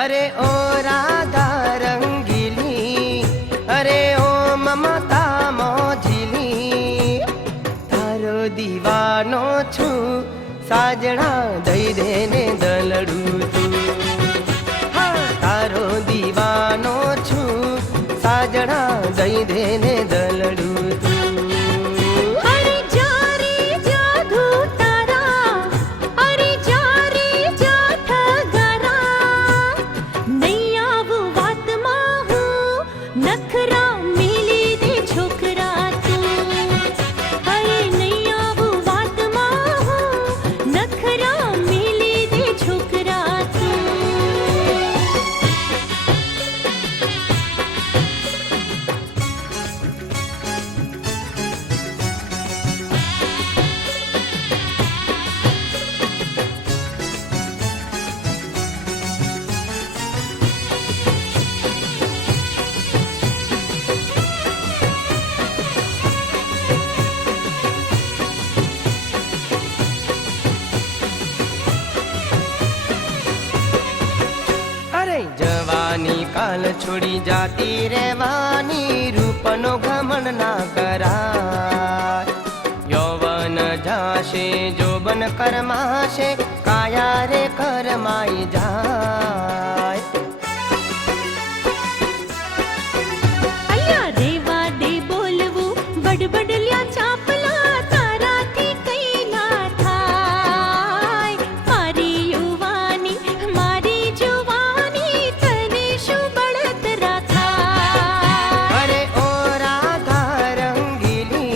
अरे ओ राधा रंगीली, अरे ओ ममता मोजीली, तारो दीवानो छू साजणा दई देने दलड़ू तू। हाँ तारो दीवानो छू साजणा दई देने दलड़ू तू। जवानी काल छोड़ी जाती रेवानी, रूपनो घमंड ना करा। यौवन जाशे जोबन करमाशे, काया रे करमाई जाय। अल्या रेवा दे बोलवू बडबडल्या चापला, तारा थी कई ना थाय। मारी युवानी मारी जुवानी, तने शू बळतरा थाय। अरे ओ राधा रंगीली,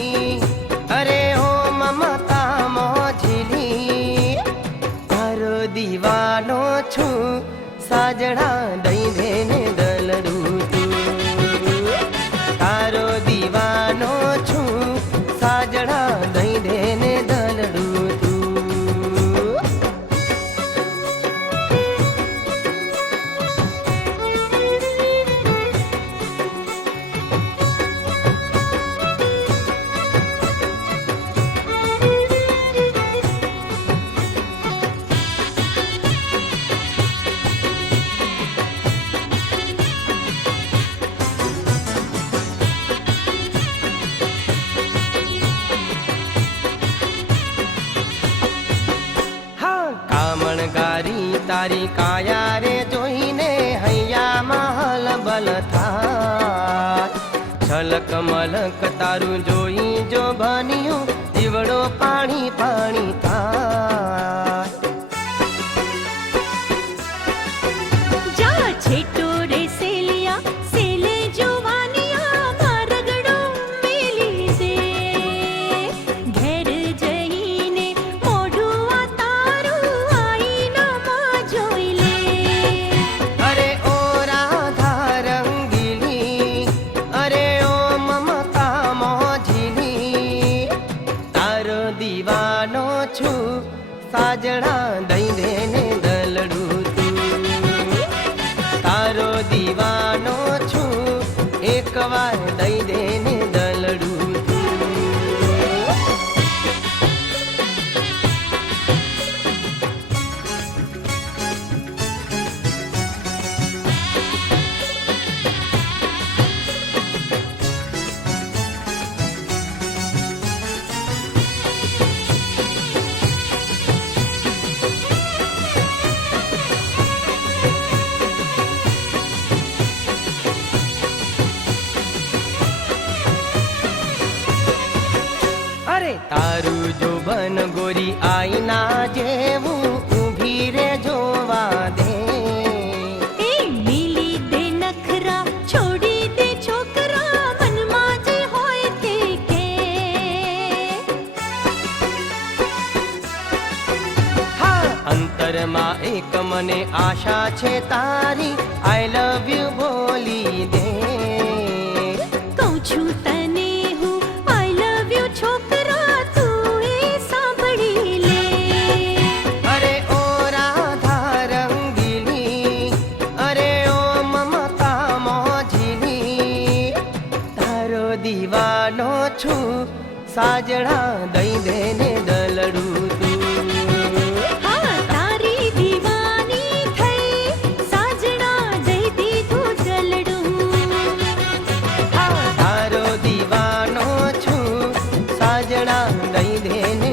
अरे ओ ममता मोजीली, तारो दीवानो छू साजणा दई देने दलड़ू तू। तारो दीवानो छू साजणा दई देने दलड़ू तू। कामणगारी तारी काया रे जोईने, हैया महल बल थाय। छलक मलक तारू जोई जो बनियो, जीवड़ो पाणी पाणी थाय। जा छेटो रे सेलिया सेले जुवानिया, मारगड़ो मेली दे। घेर जईने मोढुआ तारू, आई ना मा जोई ले। अरे ओ राधा रंगीली, अरे ओ ममता मोजीली, तारो दीवानो छू साजणा दई देने दलड़ू तू। तारो दीवानो छू एक बार दई देने दलड़ू तू। अरे तारू जो बन गोरी आईना जेवू, ऊभी रे जोवा दे। ए मिली दे नखरा छोड़ी दे छोकरा, मन माजे होय ते के। हाँ अंतर मा एक मने आशा छे तारी, आई लव यू बोली दे। कहूं छू तने हूँ आई लव यू छोकरा, तू ए सांभળી ले। अरे ओ राधा रंगीली, अरे ओ ममता मोजीली, तारो दीवानो छू साजणा दई देने दलड़ू तू। हाँ तारी दीवानी थई साजणा સજણા નહીં ધેન